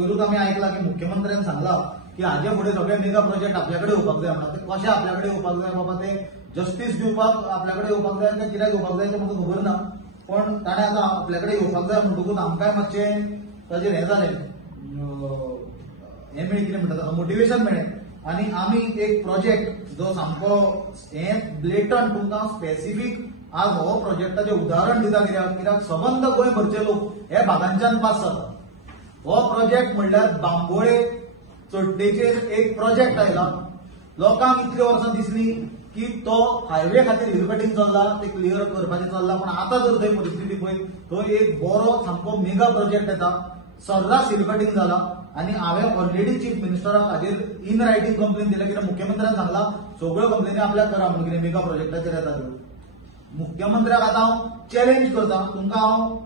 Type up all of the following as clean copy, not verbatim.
विरुद्ध आम्ही ऐकला की मुख्यमंत्र्यांनी सांगला की हाजे फुडें सगळे मेगा प्रोजेक्ट आपल्याकडे येवपाक जाय म्हणून. ते कशें आपल्याकडे येवपाक जाय बाबा, ते जस्टीस दिवपाक आपल्याकडे येवपाक जाय ते कित्याक येवपाक जाय ते म्हाका खबर ना. पण ताणें आतां आपल्याकडे येवपाक जाय म्हणटकूच आमकांय मातशें ताचेर हें जालें, हें मेळ्ळें, कितें म्हणटा ताका मोटिवेशन मेळ्ळें. आनी आमी एक प्रोजेक्ट जो सामको हें ब्लेटंट तुमकां स्पेसिफीक आज हो प्रोजेक्टाचें उदाहरण दिता. कित्याक सबंद गोंयभरचे लोक हे भागांच्यान पास जातात. हो प्रोजेक्ट म्हणल्यार बांबोळे चड्डेचेर एक प्रोजेक्ट आयला. लोकांक इतले वर्सां दिसली की तो हायवे खातीर हिल कटींग चल्ला, ते क्लियर करपाचें चल्ला. पण आतां जर थंय परिस्थिती पळय, थंय एक बरो सामको मेगा प्रोजेक्ट येता, सर्रास हिल कटींग जाला. आनी हांवें ऑलरेडी चीफ मिनिस्टराक हाजेर इन रायटींग कंप्लेन दिल्या, कित्याक मुख्यमंत्र्यान सांगला सगळ्यो कंप्लेनी आपल्याक करा म्हणून, कितें मेगा प्रोजेक्टाचेर येता त्यो. मुख्यमंत्र्याक आतां हांव चॅलेंज करता, तुमकां हांव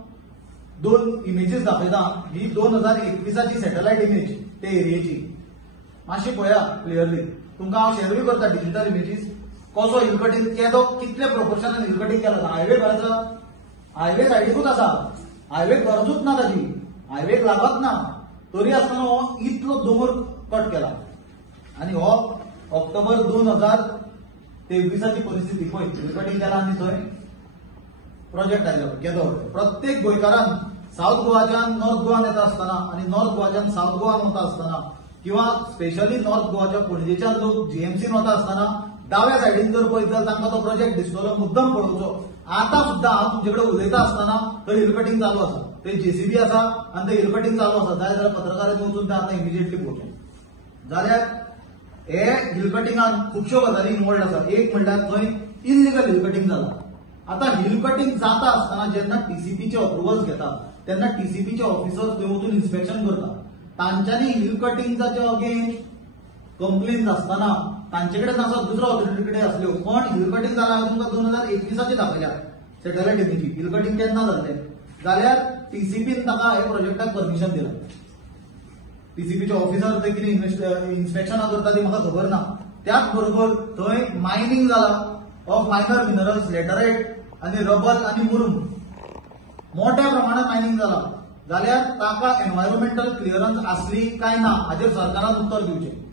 2 इमेजीस दाखयता. ही 2021ची सॅटेलायट इमेज ते एरियेची, मातशी पळया क्लियरली. तुमकां हांव शेअर बी करता डिजिटल इमेजीस. कसो हिल कटींग केलो, कितले प्रोपोर्शनान हिल कटींग केला. हायवे गरजा, हायवे सायडीकूच आसा, हायवे गरजूच ना ताची, हायवेक लागत ना, तरी आसतना हो इतलो दोंगर कट केला. आनी हो ऑक्टोबर 2023ची परिस्थिती पळय, हिल कटींग केला आनी थंय प्रोजेक्ट आयलो केदो. प्रत्येक गोंयकारान साऊथ गोवाच्यान नॉर्थ गोवान येता आसतना आनी नॉर्थ गोवाच्यान साऊथ गोवान वता आसतना, किंवा स्पेशली नॉर्थ गोवाच्या पणजेच्यान लोक जीएमसीन वता आसतना दाव्या सायडीन जर पळयत जाल्यार तांकां तो प्रोजेक्ट दिसतलो, मुद्दम पळोवचो. आतां सुद्दां हांव तुमचे कडेन उलयता आसतना थंय हिल कटींग चालू आसा, थंय जेसीबी आसा आनी थंय हिल कटींग चालू आसा. जाय जाल्यार पत्रकारांनी वचून ते आतां इमिजिएटली पळोवचें. जाल्यार हे हिल कटींगान खुबश्यो गजाली इनवॉल्ड आसा. एक म्हणल्यार थंय इल्लिगल हिल कटींग जाला. आता हिल कटींग जाता आसतना जेन्ना टीसीपीचे अप्रुव्हल्स घेतात तेन्ना टीसीपीचे ऑफिसर्स थंय वचून इन्स्पेक्शन करतात. तांच्यांनी हिल कटींगचे अगेन्स्ट कंप्लेन आसतना तांचे कडेन आसा, दुसऱ्या ऑथॉरिटी कडेन आसल्यो. पण हिल कटींग जाला हांवें तुमकां 2021ची दाखयल्या सॅटेलायट इमेजी. हिल कटींग केन्ना जाल्लें जाल्यार टीसीपीन ताका हे प्रोजेक्टाक परमिशन दिला. टीसीपीचे ऑफिसर थंय कितें इन्स्पेक्शनां करता ती म्हाका खबर ना. त्याच बरोबर थंय मायनिंग जाला ऑफ मायनर मिनरल्स, लॅटरायट आनी रबल आनी मुरुम, मोठ्या प्रमाणात मायनिंग जाला. जाल्यार ताका एन्व्हायरमेंटल क्लिअरन्स आसली काय ना हाजेर सरकारान उत्तर दिवचें.